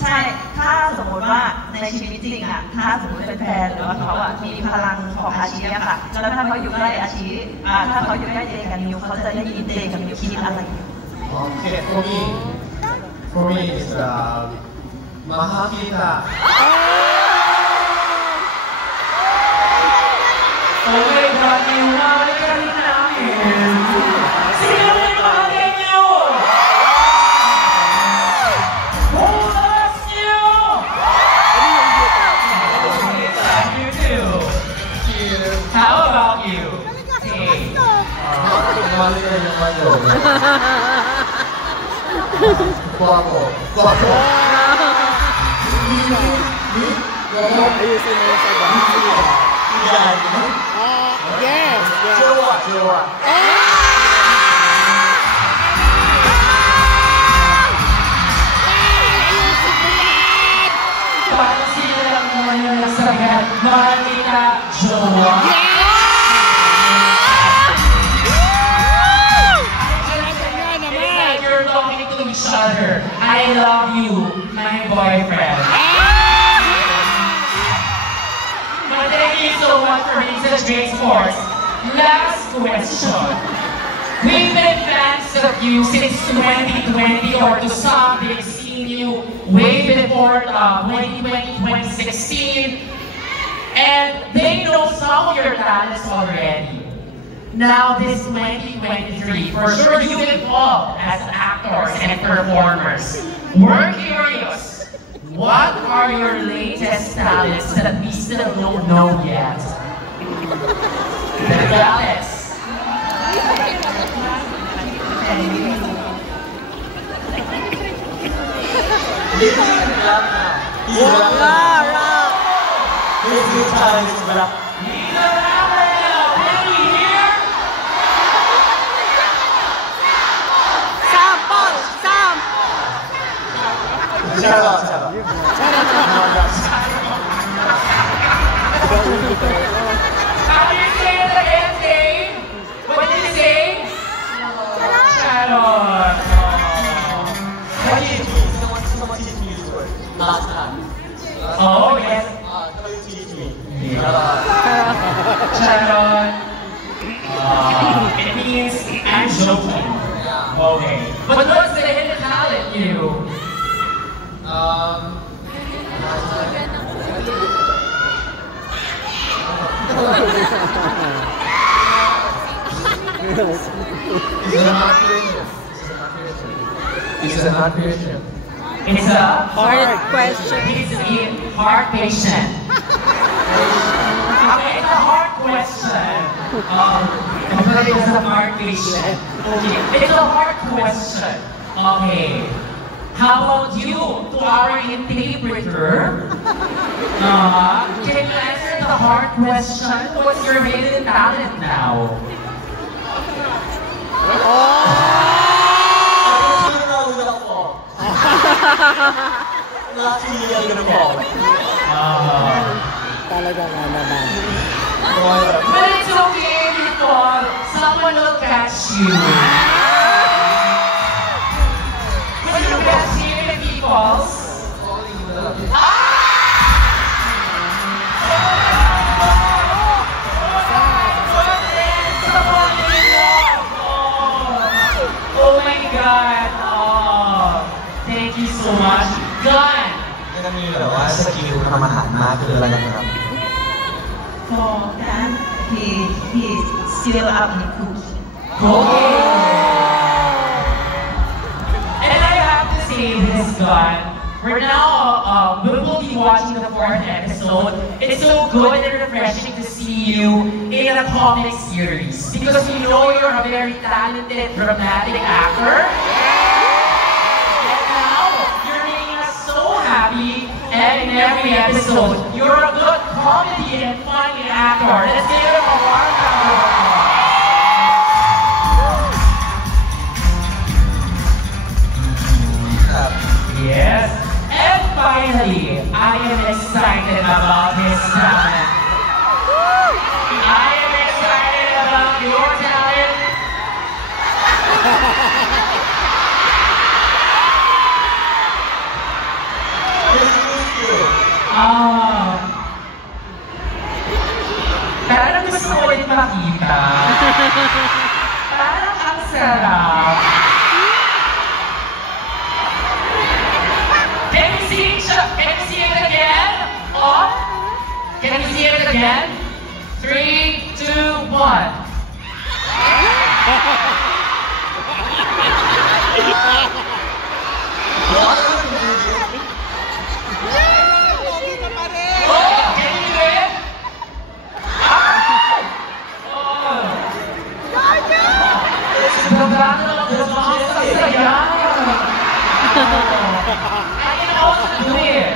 ใช่ถ้าสมมติว่าในชีวิตจริงอ่ะถ้าสมมติเป็นแฟนหรือว่าเขาอ่ะมีพลังของอาชีอะค่ะแล้วถ้าเขาอยู่ใกล้อาชีถ้าเขาอยู่ใกล้เดย์กับนิวเขาจะได้ยินเดย์กับนิวคิดอะไรOkay, for me it's Mahakita. Oh my God, iwari ka rin namin. Sino may mahagay niyo? Who loves you? Thank you too. How about you? Hey. Guapo. Ayusin mo yung sagot. Yes. Jowa. Para sila lang naman yung nasagat. Mahakita, jowa. You're talking to each other. I love you, my boyfriend. But thank you so much for being such great sports. Last question. We've been fans of you since 2020, or to some, they've seen you way before 2020, 2016. And they know some of your talents already. Now this 2023, for sure you evolved as actors and performers. We're curious, what are your latest talents that we still don't know yet? The talents. His talent is rap. He's a rapper now. Can we hear? Shout out. How do you say it again, Dave? What did you say? Sharon. What do you do? Someone teach me this word. Last time. Oh, yes. Somebody teach me. Sharon. It means I'm joking. Okay. But what's the hidden talent, you? It's a hard question. It's a Hard question. He's a hard patient. Okay, it's a hard question. It's a hard patient. Okay, it's a hard question. Okay. How about you, to our interpreter? Can you answer the hard question? What's your hidden talent now? Not really gonna fall. Talaga nga naman. But it's okay because someone will catch you. When you catch the people. Oh my God. Thank you so much. Gun. จะมีแบบว่าสกิลทำอาหารมากคืออะไรนะครับ For that he's still up in cooking. Okay. And I have to say this, Gun. We're now, we will be watching the 4th episode. It's so good and refreshing to see you in a comic series because we know you're a very talented dramatic actor. And now, you're making us so happy, and in every episode, you're a good comedy and funny actor. Let's give him a warm round of applause. Yes. And finally, I am excited about his talent. I am excited about your talent. Can we see it again? 3, 2, 1. Oh, can you do it? The battle of the monsters again. I can also do it.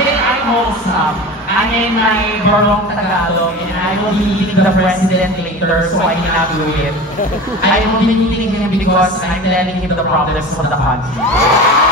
I'm wholesome. I'm in my Barong Tagalog and I will be meeting the president later, so I cannot do it. I will be meeting him because I'm telling him the problems of the country.